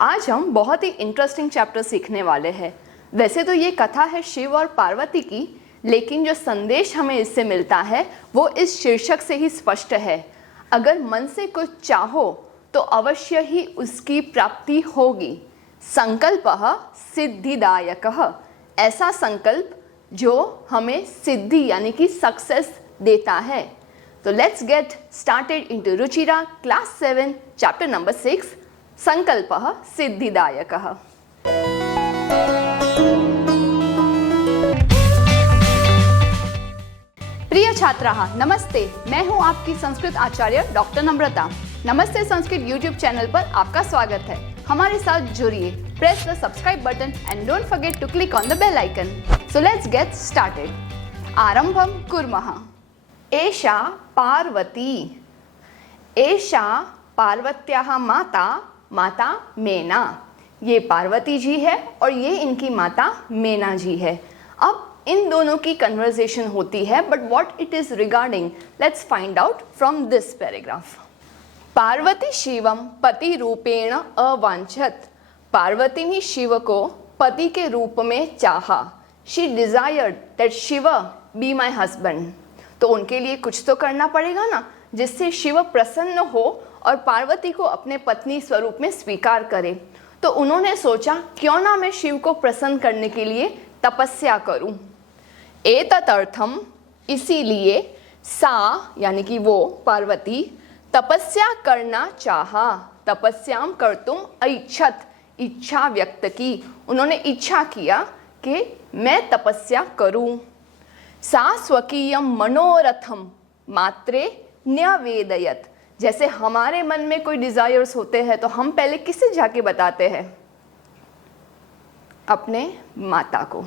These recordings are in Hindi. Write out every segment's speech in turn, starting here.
आज हम बहुत ही इंटरेस्टिंग चैप्टर सीखने वाले हैं। वैसे तो ये कथा है शिव और पार्वती की, लेकिन जो संदेश हमें इससे मिलता है वो इस शीर्षक से ही स्पष्ट है। अगर मन से कुछ चाहो तो अवश्य ही उसकी प्राप्ति होगी। संकल्पः सिद्धिदायकः, ऐसा संकल्प जो हमें सिद्धि यानी कि सक्सेस देता है। तो let's get started into Ruchira class 7 chapter number 6 संकल्पः सिद्धिदायकः। प्रिय छात्राः, नमस्ते। मैं हूं आपकी संस्कृत आचार्य डॉक्टर नम्रता। नमस्ते संस्कृत यूट्यूब चैनल पर आपका स्वागत है। हमारे साथ जुड़िए। Press the subscribe button and don't forget to click on the bell icon. So let's get started. आरंभं कुर्मः। एषा पार्वती, एषा पार्वत्याः माता मेना। ये पार्वती जी है और ये इनकी माता मेना जी है। अब इन दोनों की कन्वर्सेशन होती है, but what it is regarding, let's find out from this paragraph. Parvati Shivam पति रूपेण अवांछत। पार्वती ने शिव को पति के रूप में चाहा। She desired that Shiv be my husband. तो उनके लिए कुछ तो करना पड़ेगा ना, जिससे शिव प्रसन्न हो और पार्वती को अपने पत्नी स्वरूप में स्वीकार करे। तो उन्होंने सोचा क्यों ना मैं शिव को प्रसन्न करने के लिए तपस्या करूं। एतदर्थम, इसीलिए, सा यानी कि वो पार्वती तपस्या करना चाहा। तपस्याम कर्तुम ऐच्छत, इच्छा व्यक्त की। उन्होंने इच्छा किया कि मैं तपस्या करूं। सा स्वकीयम मनोरथम मात्रे न्यवेदयत। जैसे हमारे मन में कोई डिजायर्स होते हैं तो हम पहले किसे जाके बताते हैं? अपने माता को।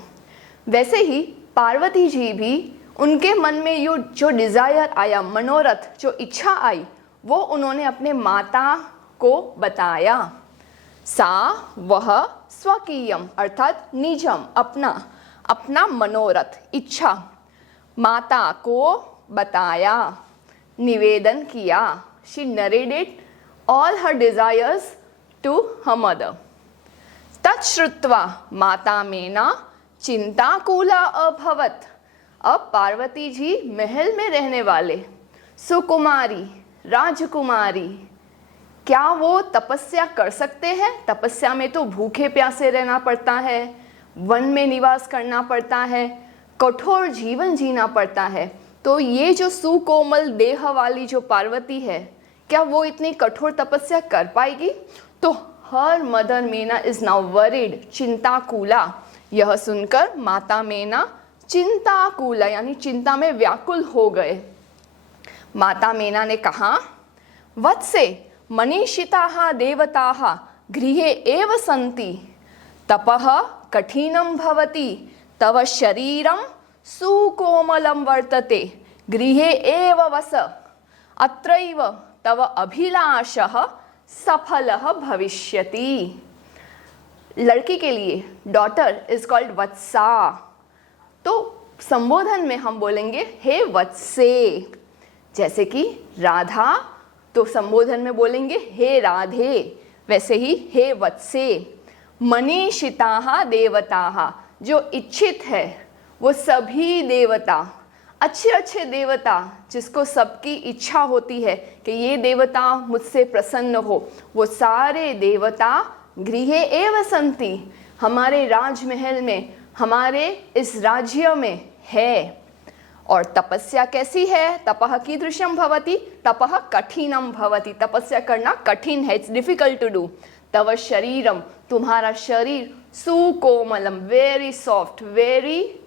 वैसे ही पार्वती जी भी, उनके मन में जो डिजायर आया, मनोरथ, जो इच्छा आई, वो उन्होंने अपने माता को बताया। सा वह स्वकीयम अर्थात निजम, अपना मनोरथ, इच्छा माता को बताया, निवेदन किया। She narrated all her desires to her mother. तच्छ्रुत्वा माता मेना चिंताकुला अभवत। अब पार्वती जी महल में रहने वाले सुकुमारी, राजकुमारी, क्या वो तपस्या कर सकते हैं? तपस्या में तो भूखे प्यासे रहना पड़ता है, वन में निवास करना पड़ता है, कठोर जीवन जीना पड़ता है। तो ये जो सुकोमल देह वाली जो पार्वती है, क्या वो इतनी कठोर तपस्या कर पाएगी? तो हर मदर मेना इज नाउ वरीड, चिंताकुला। यह सुनकर माता मेना चिंताकुला यानी चिंता में व्याकुल हो गए। माता मेना ने कहा, वत्से मनीषिताः देवताः गृहे एव सन्ति, तपः कठिनं भवति, तव शरीरं सुकोमलं वर्तते, गृहे एव वस, अत्रैव तव अभिलाषः सफलः भविष्यति। लड़की के लिए डॉटर इज कॉल्ड वत्सा। तो संबोधन में हम बोलेंगे हे वत्से। जैसे कि राधा, तो संबोधन में बोलेंगे हे राधे। वैसे ही हे वत्से। मनीषिताः देवताः, जो इच्छित है वो सभी देवता, अच्छे अच्छे देवता, जिसको सबकी इच्छा होती है कि ये देवता मुझसे प्रसन्न हो, वो सारे देवता गृहे एव सन्ति, हमारे राजमहल में, हमारे इस राज्य में है। और तपस्या कैसी है? तपः कीदृशं भवति, तपः कठिनं भवति। तपस्या करना कठिन है, इट्स डिफिकल्ट टू डू। तव शरीरम, तुम्हारा शरीर, सुकोमलम, वेरी सॉफ्ट, वेरी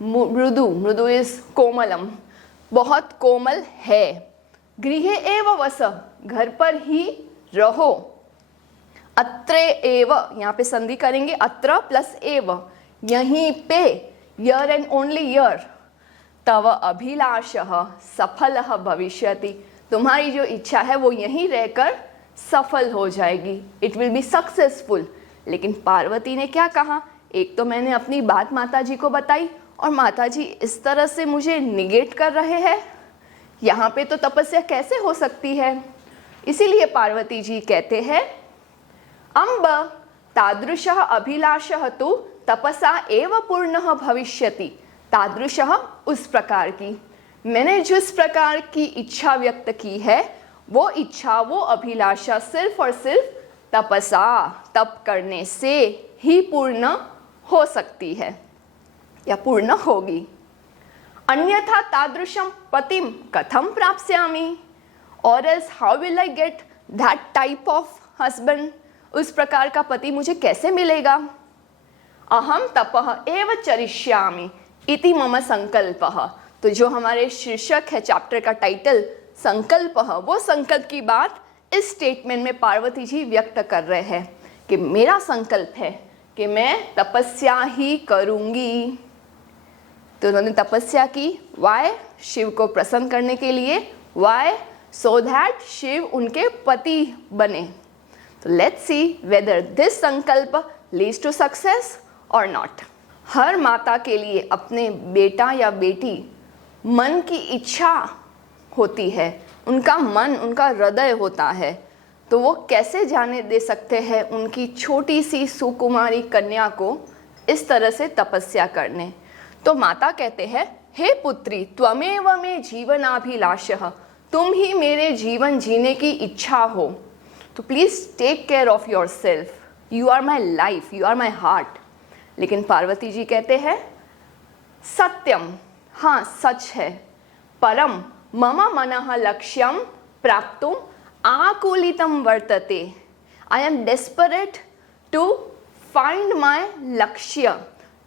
मृदु, मृदु इज कोमलम, बहुत कोमल है। गृहे एव वस, घर पर ही रहो। अत्रे एव, यहाँ पे संधि करेंगे, अत्र प्लस एव, यहीं पे, यर एंड ओनली यर। तव अभिलाषः सफलः भविष्यति, तुम्हारी जो इच्छा है वो यहीं रहकर सफल हो जाएगी, इट विल बी सक्सेसफुल। लेकिन पार्वती ने क्या कहा? एक तो मैंने अपनी बात माता जी को बताई और माता जी इस तरह से मुझे निगेट कर रहे हैं, यहाँ पे तो तपस्या कैसे हो सकती है? इसीलिए पार्वती जी कहते हैं अम्ब तादृशः अभिलाषः तु तपसा एव पूर्णः भविष्यति। तादृशः उस प्रकार की, मैंने जिस प्रकार की इच्छा व्यक्त की है वो इच्छा, वो अभिलाषा सिर्फ और सिर्फ तपसा, तप करने से ही पूर्ण हो सकती है या पूर्ण होगी। अन्यथा तादृशं पतिं कथं प्राप्स्यामि, और else how will I get that type of husband, उस प्रकार का पति मुझे कैसे मिलेगा। अहम तपः एव चरिष्यामि इति मम संकल्पः। तो जो हमारे शीर्षक है चैप्टर का टाइटल संकल्प, वो संकल्प की बात इस स्टेटमेंट में पार्वती जी व्यक्त कर रहे हैं कि मेरा संकल्प है कि मैं तपस्या ही करूंगी। तो उन्होंने तपस्या की, वाई, शिव को प्रसन्न करने के लिए, वाई, सो दैट शिव उनके पति बने। तो लेट्स सी वेदर दिस संकल्प लीड्स टू सक्सेस और नॉट। हर माता के लिए अपने बेटा या बेटी मन की इच्छा होती है, उनका मन, उनका हृदय होता है, तो वो कैसे जाने दे सकते हैं उनकी छोटी सी सुकुमारी कन्या को इस तरह से तपस्या करने। तो माता कहते हैं, हे पुत्री त्वमेव मे जीवनाभिलाषः, तुम ही मेरे जीवन जीने की इच्छा हो, तो please take care of your self, you are my life, you are my heart. लेकिन पार्वती जी कहते हैं, सत्यम, हाँ सच है, परम मम मनः लक्ष्यम प्राप्तुम आकुलितम वर्तते। I am desperate to find my लक्ष्य,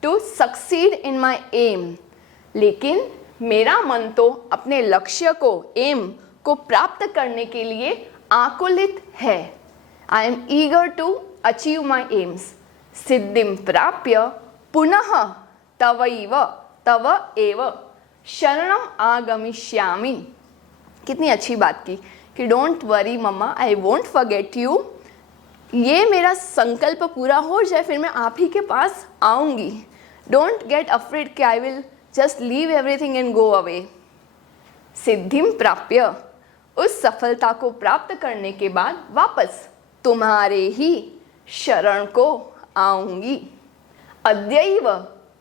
to succeed in my aim. लेकिन मेरा मन तो अपने लक्ष्य को, एम को प्राप्त करने के लिए आकुलित है। I am eager to achieve my aims. सिद्धिम प्राप्य पुनः तवैव तव एव शरणम आगमिष्यामि। कितनी अच्छी बात की कि don't worry mama, I won't forget you. ये मेरा संकल्प पूरा हो जाए फिर मैं आप ही के पास आऊँगी। डोंट गेट अफ्रेड कि I will just leave everything and go away. सिद्धिम प्राप्य, उस सफलता को प्राप्त करने के बाद वापस तुम्हारे ही शरण को आऊँगी। अद्यैव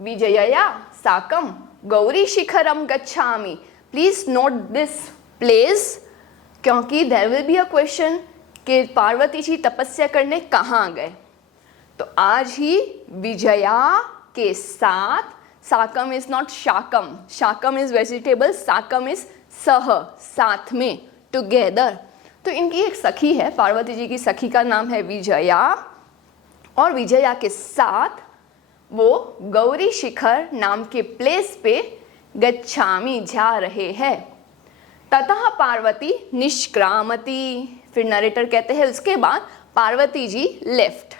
विजयया साकम गौरी शिखरम गच्छामि। प्लीज नोट दिस प्लेस, क्योंकि there will be a question कि पार्वती जी तपस्या करने कहाँ गए। तो आज ही विजया के साथ, साकम इज नॉट शाकम, शाकम इज वेजिटेबल, साकम इज सह, साथ में, टुगेदर। तो इनकी एक सखी है, पार्वती जी की सखी का नाम है विजया, और विजया के साथ वो गौरी शिखर नाम के प्लेस पे गच्छामी जा रहे हैं। ततः पार्वती निष्क्रामती, फिर नरेटर कहते हैं उसके बाद पार्वती जी लेफ्ट।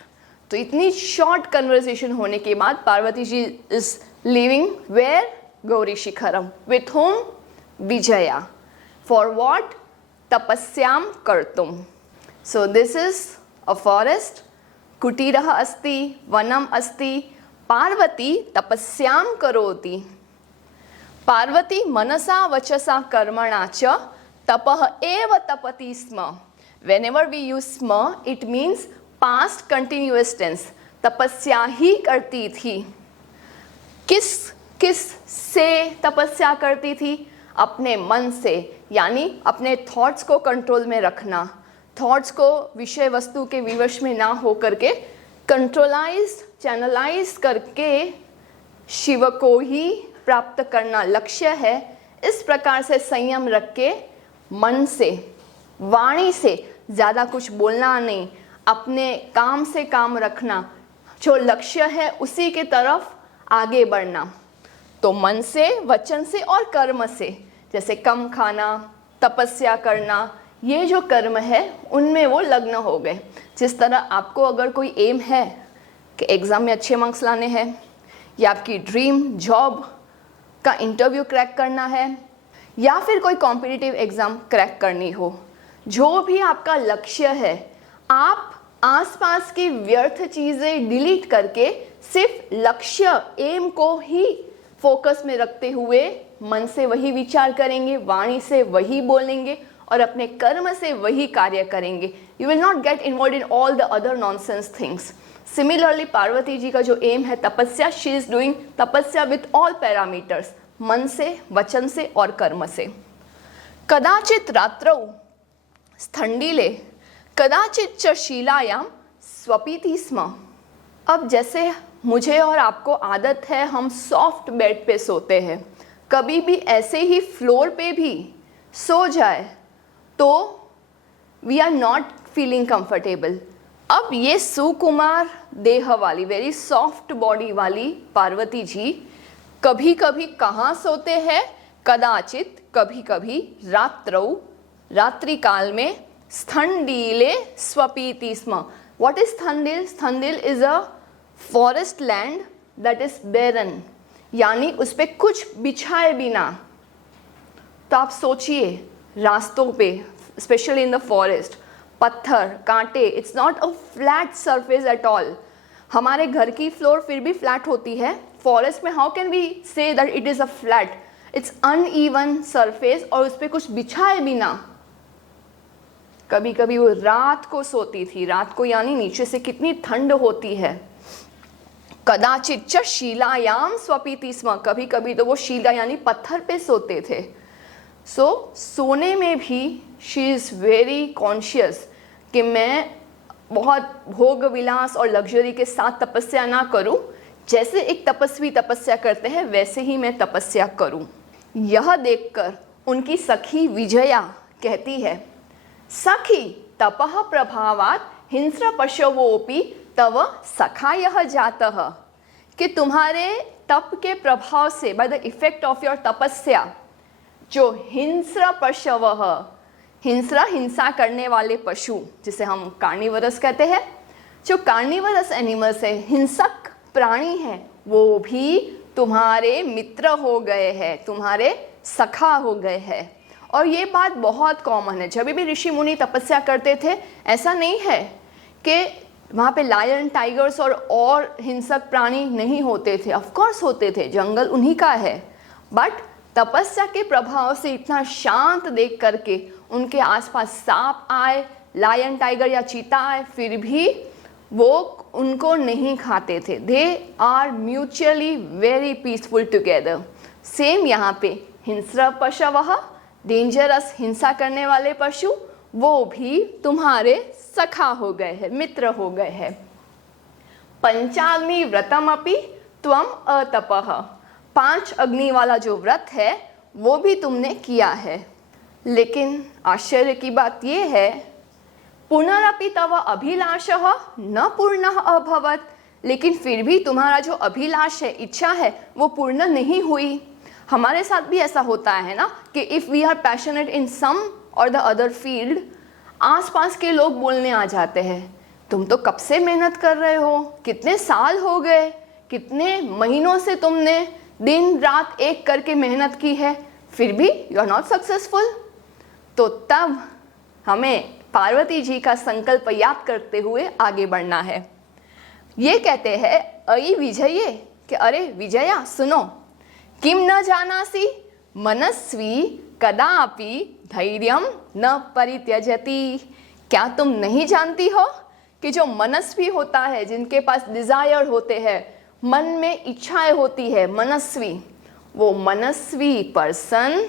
तो इतनी शॉर्ट कन्वर्सेशन होने के बाद Parvati ji is living where, Gauri शिखरम, with home, Vijaya. For what? तपस्याम कर्तुम। So this is a forest, कुटीरः अस्ति, वनम अस्ति, पार्वती तपस्यां करोति। पार्वती मनसा वचसा कर्मणा च तपः एव तपति स्म। Whenever we use स्म, it means past continuous tense. तपस्या ही करती थी। किस किस से तपस्या करती थी? अपने मन से, यानी अपने थॉट्स को कंट्रोल में रखना, थॉट्स को विषय वस्तु के विवश में ना हो करके कंट्रोलाइज, चैनलाइज करके शिव को ही प्राप्त करना लक्ष्य है। इस प्रकार से संयम रख के मन से, वाणी से ज़्यादा कुछ बोलना नहीं, अपने काम से काम रखना, जो लक्ष्य है उसी के तरफ आगे बढ़ना। तो मन से, वचन से और कर्म से, जैसे कम खाना, तपस्या करना, ये जो कर्म है उनमें वो लग्न हो गए। जिस तरह आपको अगर कोई एम है कि एग्ज़ाम में अच्छे मार्क्स लाने हैं, या आपकी ड्रीम जॉब का इंटरव्यू क्रैक करना है, या फिर कोई कॉम्पिटिटिव एग्ज़ाम क्रैक करनी हो, जो भी आपका लक्ष्य है, आप आसपास की व्यर्थ चीज़ें डिलीट करके सिर्फ लक्ष्य, एम को ही फोकस में रखते हुए मन से वही विचार करेंगे, वाणी से वही बोलेंगे और अपने कर्म से वही कार्य करेंगे। You will not get involve in all the other nonsense things. Similarly Parvati ji का जो एम है तपस्या, शी इज डूइंग तपस्या विथ ऑल पैरामीटर्स, मन से, वचन से और कर्म से। कदाचित रात्रौ स्थंडिले कदाचित च शीलायाम स्वपीति स्म। अब जैसे मुझे और आपको आदत है हम सॉफ्ट बेड पे सोते हैं, कभी भी ऐसे ही फ्लोर पे भी सो जाए तो we are not feeling comfortable. अब ये सुकुमार देह वाली, वेरी सॉफ्ट बॉडी वाली पार्वती जी कभी कभी कहाँ सोते हैं? कदाचित, कभी कभी, रात्रौ, रात्रि काल में, स्थंडिले स्वपीति स्म। व्हाट इज स्थंडिल? स्थंडिल is a forest land that is barren, यानी उस पर कुछ बिछाए बिना। तो आप सोचिए रास्तों पे, स्पेशली इन द फॉरेस्ट, पत्थर, कांटे, it's not a flat surface at all. हमारे घर की फ्लोर फिर भी फ्लैट होती है, फॉरेस्ट में how can we say that it is a flat? It's uneven surface और उस पर कुछ बिछाए बिना। कभी कभी वो रात को सोती थी, रात को यानी नीचे से कितनी ठंड होती है। कदाचित च शीलायाम स्वपीति स्म, कभी कभी तो वो शीला यानी पत्थर पे सोते थे। सोने में भी शी इज़ वेरी कॉन्शियस कि मैं बहुत भोग विलास और लग्जरी के साथ तपस्या ना करूं, जैसे एक तपस्वी तपस्या करते हैं वैसे ही मैं तपस्या करूं। यह देखकर उनकी सखी विजया कहती है, सखी तपः प्रभावात् हिंस्र पशवोपि तव सखायः जातः, कि तुम्हारे तप के प्रभाव से, by the effect of your तपस्या, जो हिंस्र पशवः, हिंस्र हिंसा करने वाले पशु जिसे हम कार्निवरस कहते हैं, जो कार्निवरस एनिमल्स है, हिंसक प्राणी हैं, वो भी तुम्हारे मित्र हो गए हैं, तुम्हारे सखा हो गए हैं। और ये बात बहुत कॉमन है, जब भी ऋषि मुनि तपस्या करते थे ऐसा नहीं है कि वहाँ पे लायन, टाइगर्स और हिंसक प्राणी नहीं होते थे, ऑफ कोर्स होते थे, जंगल उन्हीं का है। बट तपस्या के प्रभाव से इतना शांत देख करके उनके आसपास सांप आए, लायन, टाइगर या चीता आए, फिर भी वो उनको नहीं खाते थे। They are mutually very peaceful together. Same यहाँ पे हिंस्र पशवः, डेंजरस, हिंसा करने वाले पशु, वो भी तुम्हारे सखा हो गए हैं, मित्र हो गए हैं। पंचाग्नि व्रतमपि त्वम अतपः, 5 अग्नि वाला जो व्रत है वो भी तुमने किया है। लेकिन आश्चर्य की बात ये है, पुनरपि तव अभिलाषः न पूर्णः अभवत्, लेकिन फिर भी तुम्हारा जो अभिलाष है, इच्छा है, वो पूर्ण नहीं हुई। हमारे साथ भी ऐसा होता है ना कि if we are passionate in some और द अदर फील्ड, आसपास के लोग बोलने आ जाते हैं, तुम तो कब से मेहनत कर रहे हो, कितने साल हो गए, कितने महीनों से तुमने दिन रात एक करके मेहनत की है, फिर भी यू आर नॉट सक्सेसफुल। तो तब हमें पार्वती जी का संकल्प याद करते हुए आगे बढ़ना है। ये कहते हैं अयि विजये, कि अरे विजया सुनो, किम न जानासि मनस्वी कदापि धैर्यम न परित्यजति, क्या तुम नहीं जानती हो कि जो मनस्वी होता है, जिनके पास डिजायर होते हैं, मन में इच्छाएं होती है, मनस्वी, वो मनस्वी पर्सन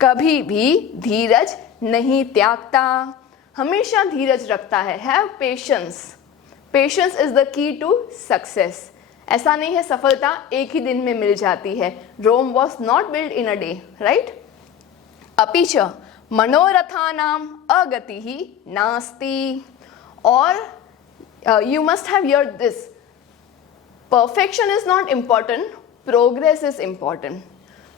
कभी भी धीरज नहीं त्यागता, हमेशा धीरज रखता है। Have patience, patience is the key to success. ऐसा नहीं है सफलता एक ही दिन में मिल जाती है। Rome was not build in a day, right? अपि च मनोरथानाम अगति ही नास्ति, और you must have your this, perfection is not important, progress is important.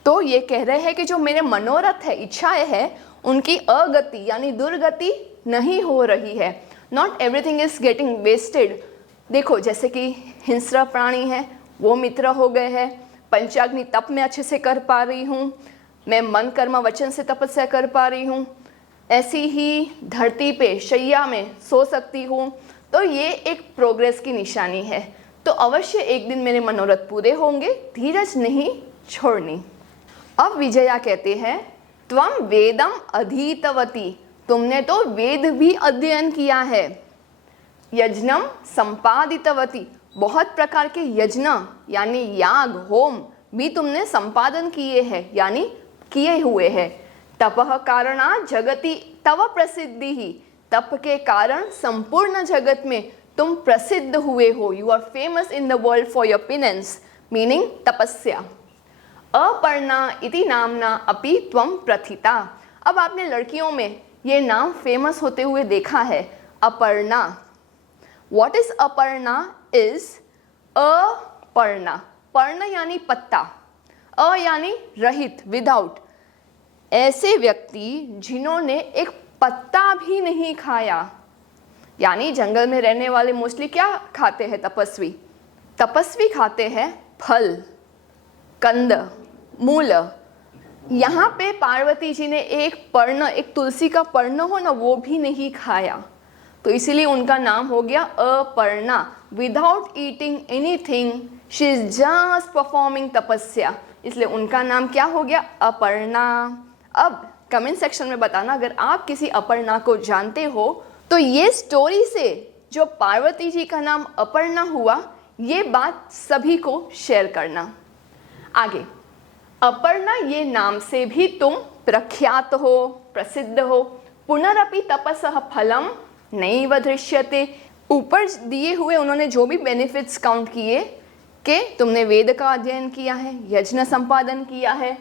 तो ये कह रहे हैं कि जो मेरे मनोरथ है, इच्छाएं है, उनकी अगति यानी दुर्गति नहीं हो रही है। Not everything is getting wasted. देखो जैसे कि हिंस्र प्राणी है, वो मित्र हो गए हैं, पंचाग्नि तप में अच्छे से कर पा रही हूँ, मैं मन कर्म वचन से तपस्या कर पा रही हूँ, ऐसी ही धरती पे शैया में सो सकती हूँ, तो ये एक प्रोग्रेस की निशानी है। तो अवश्य एक दिन मेरे मनोरथ पूरे होंगे, धीरज नहीं छोड़नी। अब विजया कहते हैं त्वम वेदम अधीतवती, तुमने तो वेद भी अध्ययन किया है। यज्ञम संपादितवती, बहुत प्रकार के यज्ञ यानी याग होम भी तुमने संपादन किए हैं यानी किए हुए हैं। तपः कारणात् जगति तव प्रसिद्धि ही, तप के कारण संपूर्ण जगत में तुम प्रसिद्ध हुए हो। You are famous in the world for your penance, meaning तपस्या। अपर्णा इति नामना अपि त्वं प्रथिता, अब आपने लड़कियों में ये नाम फेमस होते हुए देखा है, Aparna. What is Aparna is Aparna, पर्ण यानी पत्ता, अ यानी रहित, विदाउट, ऐसे व्यक्ति जिन्होंने एक पत्ता भी नहीं खाया। यानी जंगल में रहने वाले मोस्टली क्या खाते हैं? तपस्वी। तपस्वी खाते हैं फल, कंद, मूल। यहाँ पे पार्वती जी ने एक पर्ण, एक तुलसी का पर्ण हो ना, वो भी नहीं खाया, तो इसीलिए उनका नाम हो गया Aparna. Without eating anything she is just performing तपस्या, इसलिए उनका नाम क्या हो गया? अपर्णा। अब कमेंट सेक्शन में बताना अगर आप किसी अपर्णा को जानते हो, तो ये स्टोरी से जो पार्वती जी का नाम अपर्णा हुआ, ये बात सभी को शेयर करना। आगे, अपर्णा ये नाम से भी तुम प्रख्यात हो, प्रसिद्ध हो। पुनरपि तपसः फलम नैव दृश्यते, ऊपर दिए हुए उन्होंने जो भी बेनिफिट्स काउंट किए कि तुमने वेद का अध्ययन किया है, यज्ञ संपादन किया है,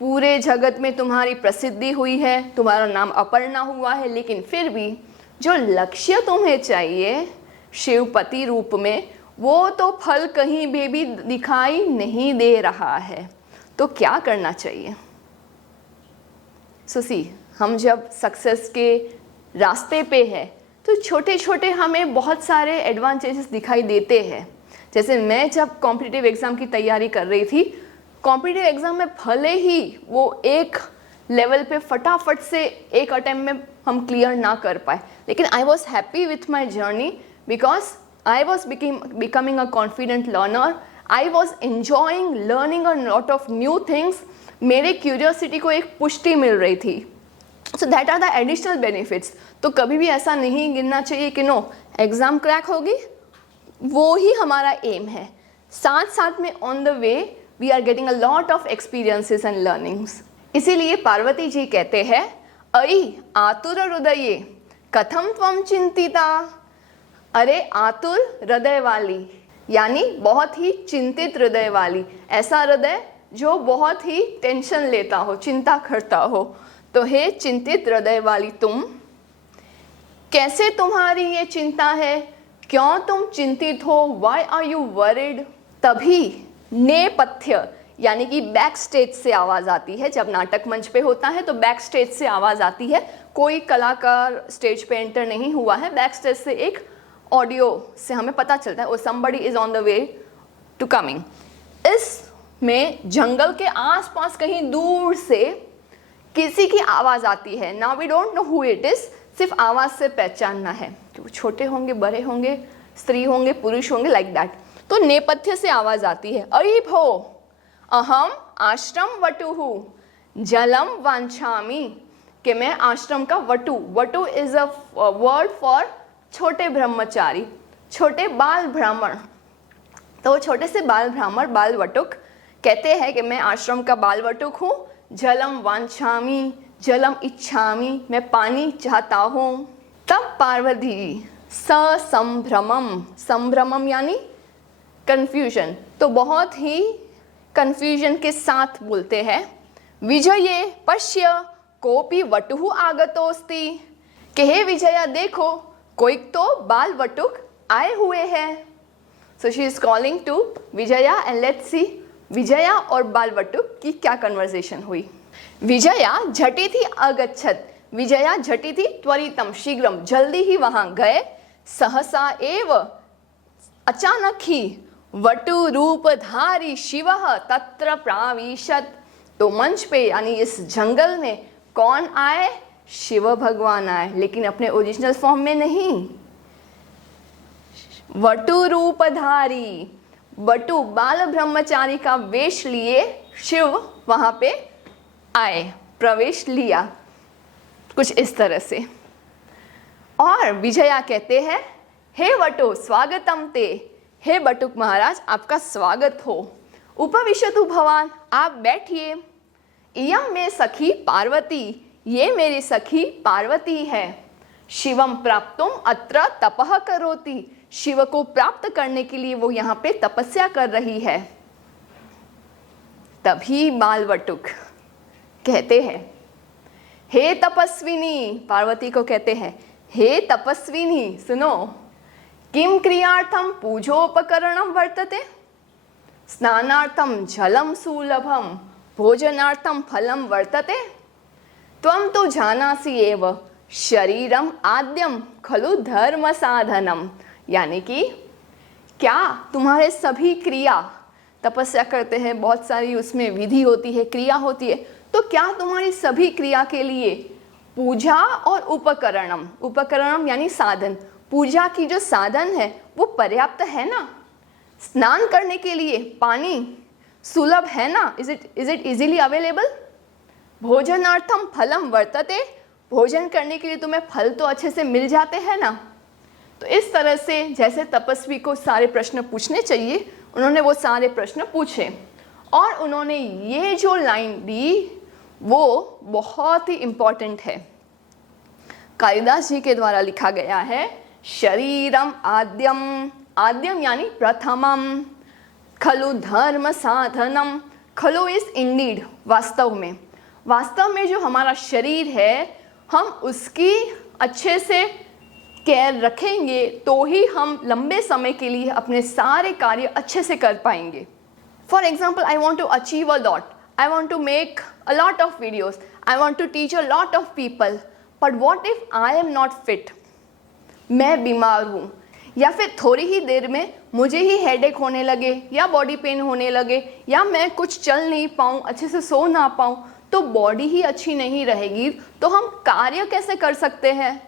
पूरे जगत में तुम्हारी प्रसिद्धि हुई है, तुम्हारा नाम अपर्णा हुआ है, लेकिन फिर भी जो लक्ष्य तुम्हें चाहिए शिवपति रूप में, वो तो फल कहीं भी दिखाई नहीं दे रहा है। तो क्या करना चाहिए? सी, हम जब सक्सेस के रास्ते पे है तो छोटे छोटे हमें बहुत सारे एडवांटेजेस दिखाई देते हैं। जैसे मैं जब कॉम्पिटिटिव एग्ज़ाम की तैयारी कर रही थी, कॉम्पिटिटिव एग्ज़ाम में भले ही वो एक लेवल पे फटाफट से एक अटेम्प्ट में हम क्लियर ना कर पाए, लेकिन I was happy with my journey because I was becoming a confident learner. I was enjoying learning a lot of new things. मेरे क्यूरियोसिटी को एक पुष्टि मिल रही थी। So that are the additional benefits. तो कभी भी ऐसा नहीं गिनना चाहिए कि नो एग्ज़ाम क्रैक होगी, वो ही हमारा एम है। साथ साथ में on the way we are getting a lot of experiences and learnings. इसीलिए पार्वती जी कहते हैं, अयि आतुर हृदये कथम त्वं चिंतिता, अरे आतुर हृदय वाली, यानी बहुत ही चिंतित हृदय वाली, ऐसा हृदय जो बहुत ही टेंशन लेता हो, चिंता करता हो। तो हे चिंतित हृदय वाली तुम, कैसे तुम्हारी ये चिंता है, क्यों तुम चिंतित हो, वाई आर यू वरिड? तभी नेपथ्य यानी कि बैक स्टेज से आवाज़ आती है। जब नाटक मंच पे होता है तो बैक स्टेज से आवाज़ आती है। कोई कलाकार स्टेज पे एंटर नहीं हुआ है, बैक स्टेज से एक ऑडियो से हमें पता चलता है, oh somebody is on the way to coming. इसमें जंगल के आसपास कहीं दूर से किसी की आवाज़ आती है। Now we don't know who it is, सिर्फ आवाज़ से पहचानना है कि वो छोटे होंगे, बड़े होंगे, स्त्री होंगे, पुरुष होंगे, लाइक दैट। तो नेपथ्य से आवाज़ आती है, अरे भो अहम आश्रम वटुहु जलम वांछामि, कि मैं आश्रम का वटु, वटु इज अ वर्ड फॉर छोटे ब्रह्मचारी, छोटे बाल ब्राह्मण। तो वो छोटे से बाल ब्राह्मण, बाल वटुक कहते हैं कि मैं आश्रम का बाल वटुक हूँ। जलम वांछामि, जलम इच्छामि, मैं पानी चाहता हूँ। तब पार्वती संभ्रमम, संभ्रमम यानी कन्फ्यूजन, तो बहुत ही कन्फ्यूजन के साथ बोलते हैं, विजये पश्य कोपि वटुहु आगतोस्ति, कि हे विजया देखो कोई तो बाल वटुक आए हुए हैं। So she is calling to Vijaya and let's see Vijaya और बाल वटुक की क्या कन्वर्सेशन हुई। विजया झटिति अगच्छत, विजया झटिति त्वरितम, शीघ्रम, जल्दी ही वहां गए। सहसा एव, अचानक ही, वटु रूपधारी शिवः तत्र प्राविशत, तो मंच पे यानी इस जंगल में कौन आए? शिव भगवान आए, लेकिन अपने ओरिजिनल फॉर्म में नहीं। वटु रूपधारी, वटु बाल ब्रह्मचारी का वेश लिए शिव वहां पे आए, प्रवेश लिया, कुछ इस तरह से। और विजया कहते हैं, हे वटो स्वागतम ते, हे बटुक महाराज आपका स्वागत हो। उपविशतु भवान, आप बैठिए। इयं मे सखी पार्वती, ये मेरी सखी पार्वती है। शिवम प्राप्तुम अत्र तपः करोति, शिव को प्राप्त करने के लिए वो यहाँ पे तपस्या कर रही है। तभी बालवटुक कहते हैं, हे तपस्विनी, पार्वती को कहते हैं, हे तपस्विनी सुनो, किम क्रियार्थम पूजोपकरणम वर्तते, स्नानार्थम जलम सुलभम, भोजनार्थम फलम वर्तते, त्वं तो जानासि एव शरीरम आद्यम खलु धर्म साधनम। यानी कि क्या तुम्हारे सभी क्रिया, तपस्या करते हैं, बहुत सारी उसमें विधि होती है, क्रिया होती है, तो क्या तुम्हारी सभी क्रिया के लिए पूजा और उपकरणम, उपकरणम यानी साधन, पूजा की जो साधन है वो पर्याप्त है ना? स्नान करने के लिए पानी सुलभ है ना? Is it easily available? भोजनार्थम फलम वर्तते, भोजन करने के लिए तुम्हें फल तो अच्छे से मिल जाते हैं ना? तो इस तरह से जैसे तपस्वी को सारे प्रश्न पूछने चाहिए, उन्होंने वो सारे प्रश्न पूछे। और उन्होंने ये जो लाइन दी वो बहुत ही इम्पॉर्टेंट है। कालिदास जी के द्वारा लिखा गया है, शरीरम आद्यम, आद्यम यानी प्रथमम, खलु धर्म साधनम, खलु इज इंडीड, वास्तव में जो हमारा शरीर है, हम उसकी अच्छे से केयर रखेंगे तो ही हम लंबे समय के लिए अपने सारे कार्य अच्छे से कर पाएंगे। For example, I want to achieve a lot, I want to make a lot of videos, I want to teach a lot of people, but what if I am not fit? मैं बीमार हूँ, या फिर थोड़ी ही देर में मुझे ही हेडेक होने लगे या बॉडी पेन होने लगे, या मैं कुछ चल नहीं पाऊँ, अच्छे से सो ना पाऊँ, तो बॉडी ही अच्छी नहीं रहेगी, तो हम कार्य कैसे कर सकते हैं?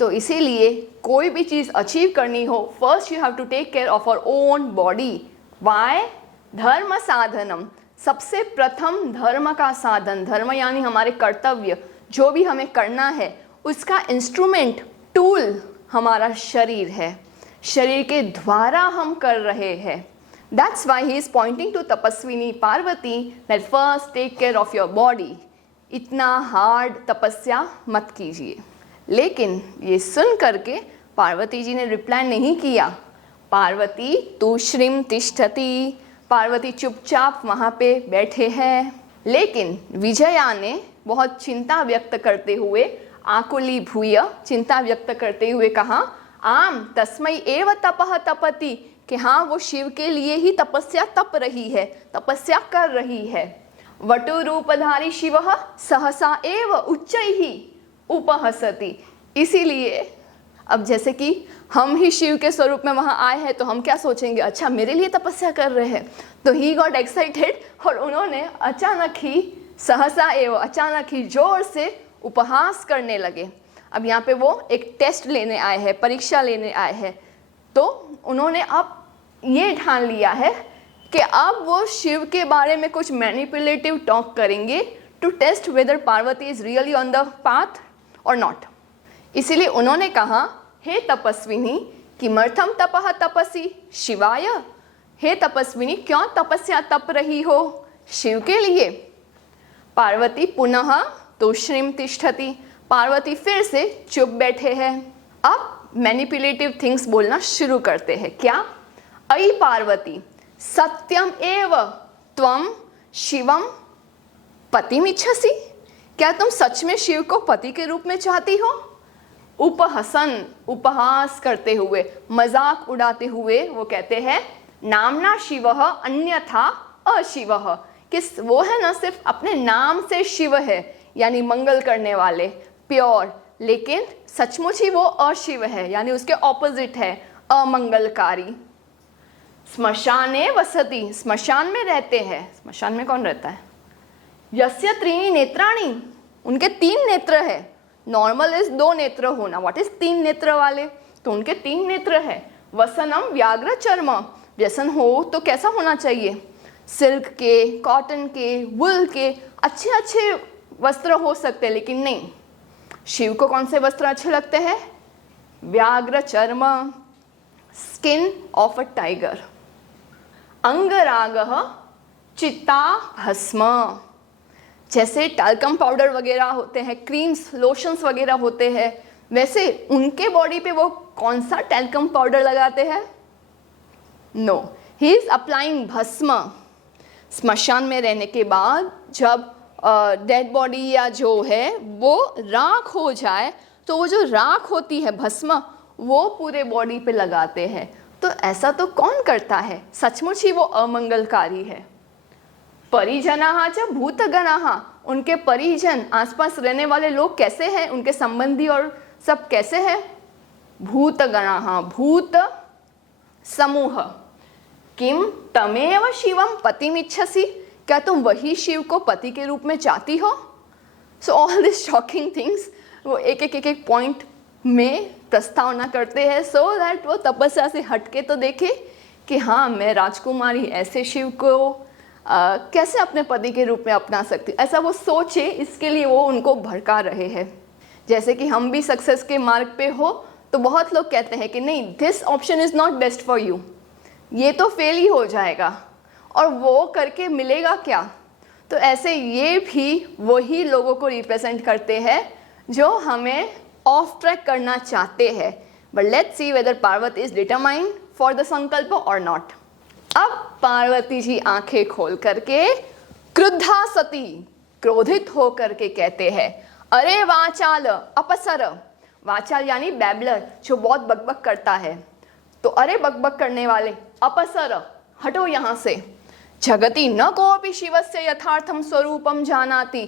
तो इसीलिए कोई भी चीज़ अचीव करनी हो, first you have to take care of our own body. Why? धर्म साधनम, सबसे प्रथम धर्म का साधन, धर्म यानी हमारे कर्तव्य, जो भी हमें करना है उसका इंस्ट्रूमेंट, टूल हमारा शरीर है, शरीर के द्वारा हम कर रहे हैं। That's why he is pointing to तपस्विनी Parvati that first take care of your body, इतना हार्ड तपस्या मत कीजिए। लेकिन ये सुन करके पार्वती जी ने रिप्लाई नहीं किया। पार्वती तू श्रीम तिष्ठति, पार्वती चुपचाप वहाँ पे बैठे हैं। लेकिन विजया ने बहुत चिंता व्यक्त करते हुए, आकुली भूय, चिंता व्यक्त करते हुए कहा, आम तस्मै एव तपः तपति, कि हाँ वो शिव के लिए ही तपस्या तप रही है, तपस्या कर रही है। वटु रूपधारी शिवः सहसा एव उच्चैः उपहसति। इसीलिए अब जैसे कि हम ही शिव के स्वरूप में वहाँ आए हैं, तो हम क्या सोचेंगे, अच्छा मेरे लिए तपस्या कर रहे हैं। तो ही गॉट एक्साइटेड और उन्होंने अचानक ही, सहसा एवं अचानक ही जोर से उपहास करने लगे। अब यहाँ पे वो एक टेस्ट लेने आए हैं, परीक्षा लेने आए हैं, तो उन्होंने अब ये ठान लिया है कि अब वो शिव के बारे में कुछ मैनिपुलेटिव टॉक करेंगे to test whether Parvati is really on the path और नॉट। इसीलिए उन्होंने कहा, हे तपस्विनी किमर्थम तपः तपसी शिवाय, हे तपस्विनी क्यों तपस्या तप रही हो शिव के लिए। पार्वती पुनः तूष्णीम तिष्ठति, पार्वती फिर से चुप बैठे हैं। अब मैनिपुलेटिव थिंग्स बोलना शुरू करते हैं। क्या? अयि पार्वती सत्यम एव त्वम शिवम पतिमिच्छसि, क्या तुम सच में शिव को पति के रूप में चाहती हो? उपहसन, उपहास करते हुए, मजाक उड़ाते हुए वो कहते हैं, नामना शिवः अन्यथा अशिवः, कि वो है ना सिर्फ अपने नाम से शिव है, यानी मंगल करने वाले, प्योर, लेकिन सचमुच ही वो अशिव है, यानी उसके ऑपोजिट है, अमंगलकारी। स्मशाने वसति, स्मशान में रहते हैं। स्मशान में कौन रहता है? यस्य त्रीणि नेत्राणि, उनके 3 नेत्र है। नॉर्मल इज 2 नेत्र होना, व्हाट इज 3 नेत्र वाले? तो उनके 3 नेत्र है। वसनम व्याघ्र चर्म, व्यसन हो तो कैसा होना चाहिए? सिल्क के, कॉटन के, वुल के अच्छे अच्छे वस्त्र हो सकते हैं, लेकिन नहीं, शिव को कौन से वस्त्र अच्छे लगते हैं? व्याघ्र चर्म, स्किन ऑफ अ टाइगर। अंगरागः चिता भस्म, जैसे टैल्कम पाउडर वगैरह होते हैं, क्रीम्स लोशंस वगैरह होते हैं, वैसे उनके बॉडी पे वो कौन सा टैल्कम पाउडर लगाते हैं? नो, ही इज अप्लाइंग भस्म। स्मशान में रहने के बाद जब डेड बॉडी या जो है वो राख हो जाए, तो वो जो राख होती है भस्म, वो पूरे बॉडी पे लगाते हैं। तो ऐसा तो कौन करता है? सचमुच ही वो अमंगलकारी है। परिजनाः च भूतगणाः, उनके परिजन, आसपास रहने वाले लोग कैसे हैं, उनके संबंधी और सब कैसे हैं? भूतगणाः, भूत समूह। किम तमेव शिवम पतिमिच्छसि, क्या तुम वही शिव को पति के रूप में चाहती हो? So all this shocking things वो एक एक पॉइंट में प्रस्तावना करते हैं, सो दैट वो तपस्या से हटके तो देखे कि हाँ, मैं राजकुमारी ऐसे शिव को कैसे अपने पति के रूप में अपना सकती, ऐसा वो सोचे, इसके लिए वो उनको भड़का रहे हैं। जैसे कि हम भी सक्सेस के मार्ग पे हो तो बहुत लोग कहते हैं कि नहीं, this option is not best for you, ये तो फेल ही हो जाएगा, और वो करके मिलेगा क्या? तो ऐसे ये भी वही लोगों को रिप्रेजेंट करते हैं जो हमें ऑफ ट्रैक करना चाहते हैं। But let's see whether Parvati is determined for the संकल्प और नॉट। अब पार्वती जी आंखें खोल करके क्रुद्धा सती, क्रोधित हो करके कहते हैं, अरे वाचाल अपसर। वाचाल यानी बैबलर, जो बहुत बकबक करता है। तो अरे बकबक करने वाले, अपसर, हटो यहाँ से। जगति न कोपि शिवस्य यथार्थम स्वरूपम जानाति,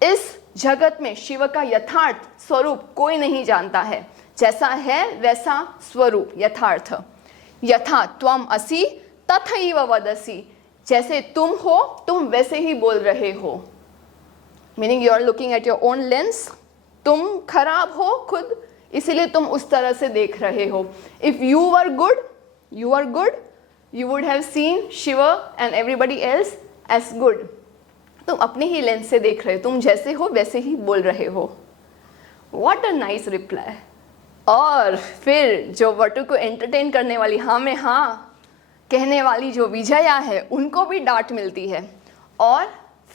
इस जगत में शिव का यथार्थ स्वरूप कोई नहीं जानता है। जैसा है वैसा स्वरूप, यथार्थ। यथा त्वम असि तथैव वदसि, जैसे तुम हो तुम वैसे ही बोल रहे हो। Meaning you are looking at your own lens, तुम खराब हो खुद, इसीलिए तुम उस तरह से देख रहे हो। If you were good, you would have seen Shiva and everybody else as good. तुम अपने ही लेंस से देख रहे हो, तुम जैसे हो वैसे ही बोल रहे हो। What a nice reply. और फिर जो वटु को एंटरटेन करने वाली, हाँ में हाँ कहने वाली जो विजया है, उनको भी डांट मिलती है। और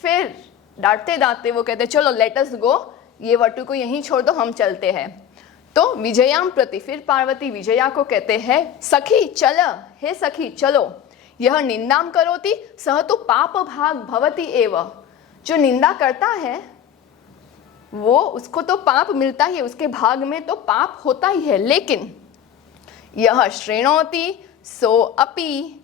फिर डांटते डांटते वो कहते चलो लेट अस गो, ये वटु को यहीं छोड़ दो, हम चलते हैं। तो विजयाम प्रति, फिर पार्वती विजया को कहते हैं, सखी चल, हे सखी चलो, यह निंदाम करोति सह तो पाप भाग भवति एव। जो निंदा करता है वो, उसको तो पाप मिलता ही है, उसके भाग में तो पाप होता ही है। लेकिन यह श्रृणोति सो अपि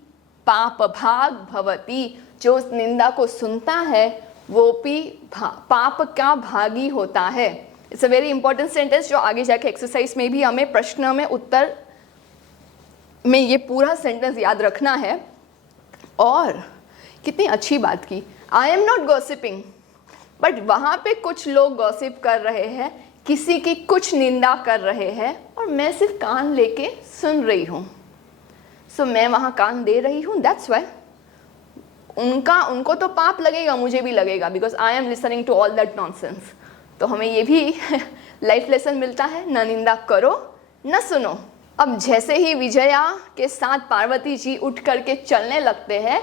पाप भाग भवति, जो उस निंदा को सुनता है वो भी पाप का भागी होता है। It's a very important sentence, जो आगे जाके एक्सरसाइज में भी हमें प्रश्न में उत्तर में ये पूरा सेंटेंस याद रखना है। और कितनी अच्छी बात की, I am not gossiping, but वहाँ पे कुछ लोग गॉसिप कर रहे हैं, किसी की कुछ निंदा कर रहे हैं, और मैं सिर्फ कान लेके सुन रही हूँ। सो मैं वहाँ कान दे रही हूँ, दैट्स वाई उनको तो पाप लगेगा, मुझे भी लगेगा, because I am listening to all that nonsense. तो हमें ये भी लाइफ लेसन मिलता है, न निंदा करो न सुनो। अब जैसे ही विजया के साथ पार्वती जी उठ करके चलने लगते हैं,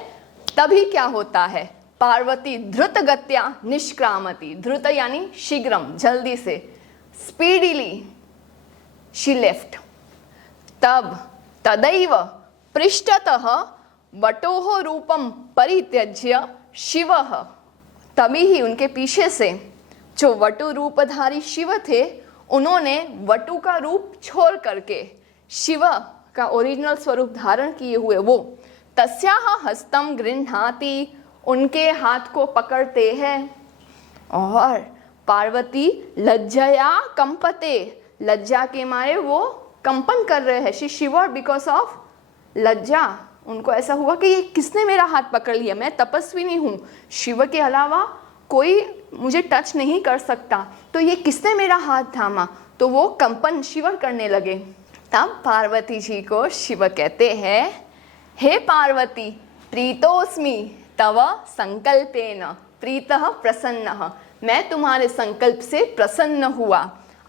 तभी क्या होता है, पार्वती द्रुत गत्या निष्क्रामति, द्रुत यानी शीघ्रम, जल्दी से, स्पीडीली शी लेफ्ट। तब तदैव पृष्ठतः वटोः रूपम परित्यज्य शिवः, तभी ही उनके पीछे से जो वटु रूपधारी शिव थे, उन्होंने वटु का रूप छोड़ करके शिव का ओरिजिनल स्वरूप धारण किए हुए वो तस्याह हस्तम गृह्णाति, उनके हाथ को पकड़ते हैं। और पार्वती लज्जया कंपते, लज्जा के मारे वो कंपन कर रहे हैं। शी शिवर्ड बिकॉज ऑफ लज्जा। उनको ऐसा हुआ कि ये किसने मेरा हाथ पकड़ लिया, मैं तपस्विनी हूँ, शिव के अलावा कोई मुझे टच नहीं कर सकता, तो ये किसने मेरा हाथ थामा। तो वो कंपन शिवर करने लगे। तब पार्वती जी को शिव कहते हैं, हे पार्वती प्रीतोस्मि तव संकल्पेन प्रीतः प्रसन्नः, मैं तुम्हारे संकल्प से प्रसन्न हुआ।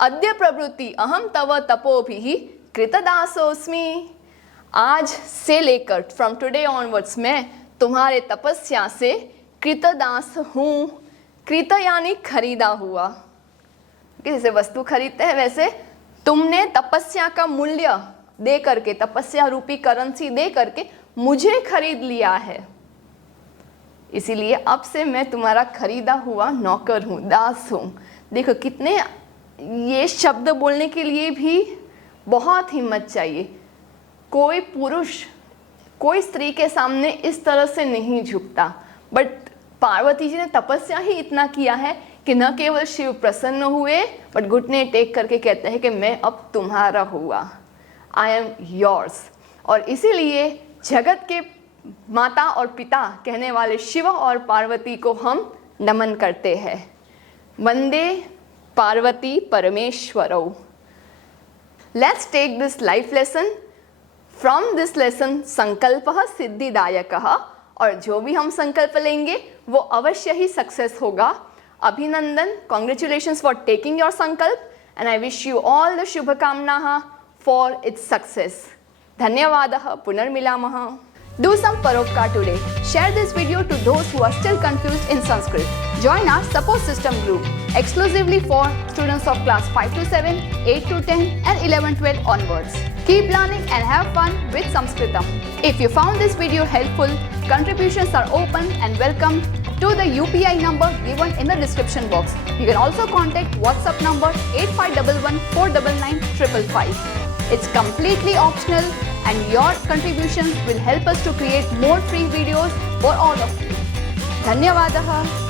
अद्य प्रभृति अहम तव तपोभिः कृतदासोऽस्मि। आज से लेकर फ्रॉम टुडे ऑनवर्ड्स मैं तुम्हारे तपस्या से कृतदास हूँ। कृत यानी खरीदा हुआ, जैसे वस्तु खरीदते हैं वैसे तुमने तपस्या का मूल्य दे करके, तपस्या रूपी करेंसी दे करके मुझे खरीद लिया है, इसीलिए अब से मैं तुम्हारा खरीदा हुआ नौकर हूँ, दास हूँ। देखो कितने, ये शब्द बोलने के लिए भी बहुत हिम्मत चाहिए। कोई पुरुष कोई स्त्री के सामने इस तरह से नहीं झुकता, बट पार्वती जी ने तपस्या ही इतना किया है कि न केवल शिव प्रसन्न हुए बट घुटने टेक करके कहते हैं कि मैं अब तुम्हारा हुआ, आई एम योर्स। और इसीलिए जगत के माता और पिता कहने वाले शिव और पार्वती को हम नमन करते हैं। वंदे पार्वती परमेश्वरौ। Let's take this life lesson. From this lesson संकल्पः सिद्धिदायकः, और जो भी हम संकल्प लेंगे वो अवश्य ही सक्सेस होगा। अभिनंदन, कॉन्ग्रेचुलेशंस फॉर टेकिंग योर संकल्प, and I wish you all the शुभकामनाः फॉर इट्स सक्सेस। धन्यवादः, पुनर्मिलामः। Do some paropkar today. Share this video to those who are still confused in Sanskrit. Join our support system group exclusively for students of class 5 to 7, 8 to 10 and 11-12 onwards. Keep learning and have fun with Sanskritam. If you found this video helpful, contributions are open and welcome to the UPI number given in the description box. You can also contact WhatsApp number 8511 499 555. It's completely optional and your contributions will help us to create more free videos for all of you. धन्यवादः।